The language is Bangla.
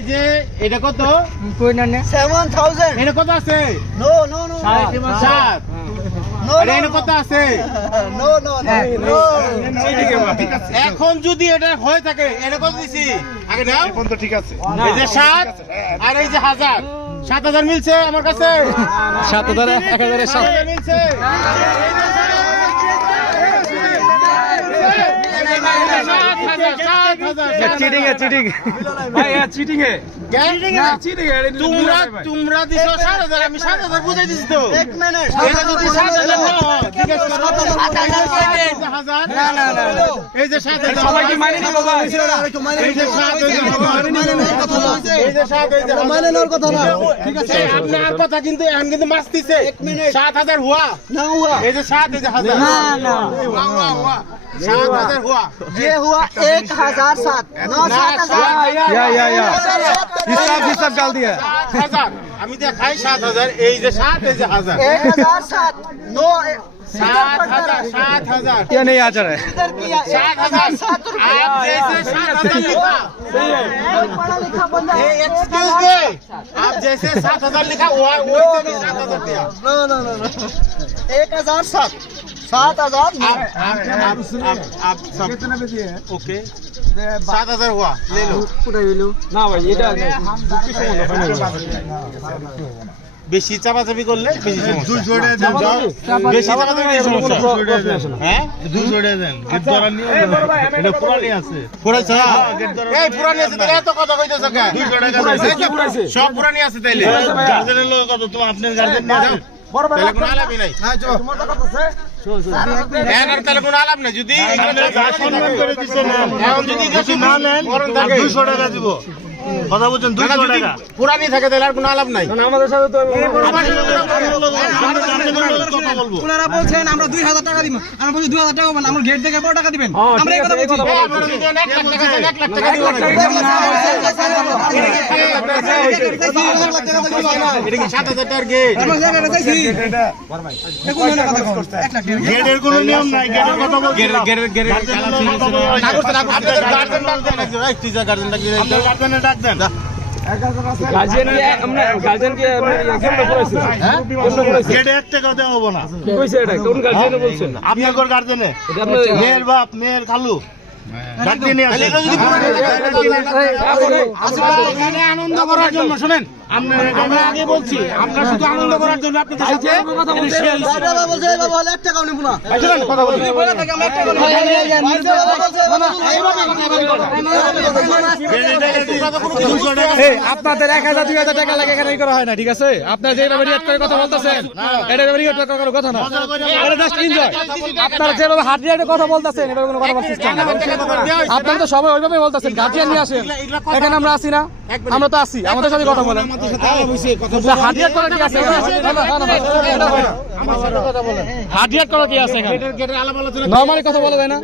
এই যে এটা কত? 7,000 এটা কত আছে? no no no 7 no এটা এটা কত আছে? no no no এখন যদি এটা হয়ে থাকে এটা কত দিছি আগে নাও এখন তো ঠিক আছে। এই যে 7 আর এই যে 1000 7,000 মিলছে আমার কাছে 7,000 1,000 7,000 মিলছে চিটিং এ চিটিং ভাই এ চিটিং এ চিটিং এ তোমরা দিছো 7,000 আমি 7,000 বুঝাই দিছি তো এক মিনিট এটা যদি 7,000 না হয় ঠিক আছে না না না এই যে 7,000 সবাই কি মানে নিব ভাই এই যে 7,000 এই যে 7,000 মানে নেওয়ার কথা না ঠিক আছে আপনার কথা কিন্তু এখন কিন্তু মাসতিছে 7,000 হুয়া না हुआ এই যে 7 এই যে 1000 না না हुआ 7,000 हुआ ये हुआ 1,007 9 7,000 या हिसाब डाल दिया 7,000 আমি দেখাই 7,000 এই যে 7 এই যে 1000 1,007 9 7,000 ये नहीं आ रहा है इधर किया 7,000 आप जैसे 7,000 लिखा पढ़ा लिखा बंदा ए एक्सक्यूज मी आप जैसे 7,000 लिखा वैसे भी 7,000 दिया नो नो नो 1,007 7,000 आप सब कितने में दिए ओके 7,000 हुआ ले लो না ভাই এটা বেশি চাপাচাপি করলে বেশি সমস্যা বেশি চাপাচাপি বেশি সমস্যা হ্যাঁ 200 টাকা দেন গেট ধরা নিয়ে এটা পুরানি আছে পুরাছে এই পুরানি আছে তাহলে এত কথা কইতেছ কেন 200 টাকা সব পুরানি আছে তাইলে গার্জেনের লোক কত তোমার আপনার গার্জেন নিয়ে যাও তাহলে কোনো আলাপই নাই এনার তাহলে কোনো আলাপ নাই যদি সম্মান করে দিছেন এখন যদি কিছু না নেন 200 টাকা দিব কথা বলছেন 200 টাকা পুরানি থাকে তাহলে আর কোনো আলাপ নাই আমাদের সাথে তো ওনারা বলছেন আমরা 2,000 টাকা দিব আমরা বলি 2,000 টাকা হবে না আমরা গেট থেকে বড় টাকা দিবেন আমরা এই কথা বলছি 1 লাখ টাকা দিব এটা কি 7,000 টাকার গেট গেটের কোনো নিয়ম নাই, গেটের কথা বলছি না। গার্জেনে ডাক দেন। গার্জিয়ান কে আমরা গার্জিয়ান কে আমরা কেমন করেছি কেমন করেছি গেটে 1 টাকাও দেওয়া হবে না। কইছে এটা কোন গার্জিয়ান বলছেন আপনার ঘর গার্জেনে এটা আপনার মেয়ের বাপ মেয়ের খালু গার্জেনে আছে। এখানে আনন্দ করার জন্য শুনেন আমরা আগে বলছি আমরা শুধু আনন্দ করার জন্য আপনাদের সাথে কথা বলছে বাবা বলছে বাবা হলে 1 টাকাও নেব না শুনেন কথা বলছি বলে থাকে আমরা 1 টাকা নেব এই আপনাদের 1,000 2,000 টাকা লাগে এখানে করা হয় না ঠিক আছে আপনারা যেভাবে রিয়েক্ট করে কথা বলতেছেন এটা রিয়েক্ট করার কথা না এটা জাস্ট এনজয় আপনারা যেভাবে হার্ড রিয়েক্টে কথা বলতেছেন এটা কোনো কথা বলতেছেন না আপনারা তো সবাই ওইভাবে বলতেছেন গার্জিয়ান নিয়ে আসেন এখানে আমরা আসি না আমরা তো আসি আমাদের সাথে কথা বলেন হার্ড রিয়েক্ট করা কি আছে হার্ড রিয়েক্ট করা কি আছে এখানে নরমালি কথা বলা যায় না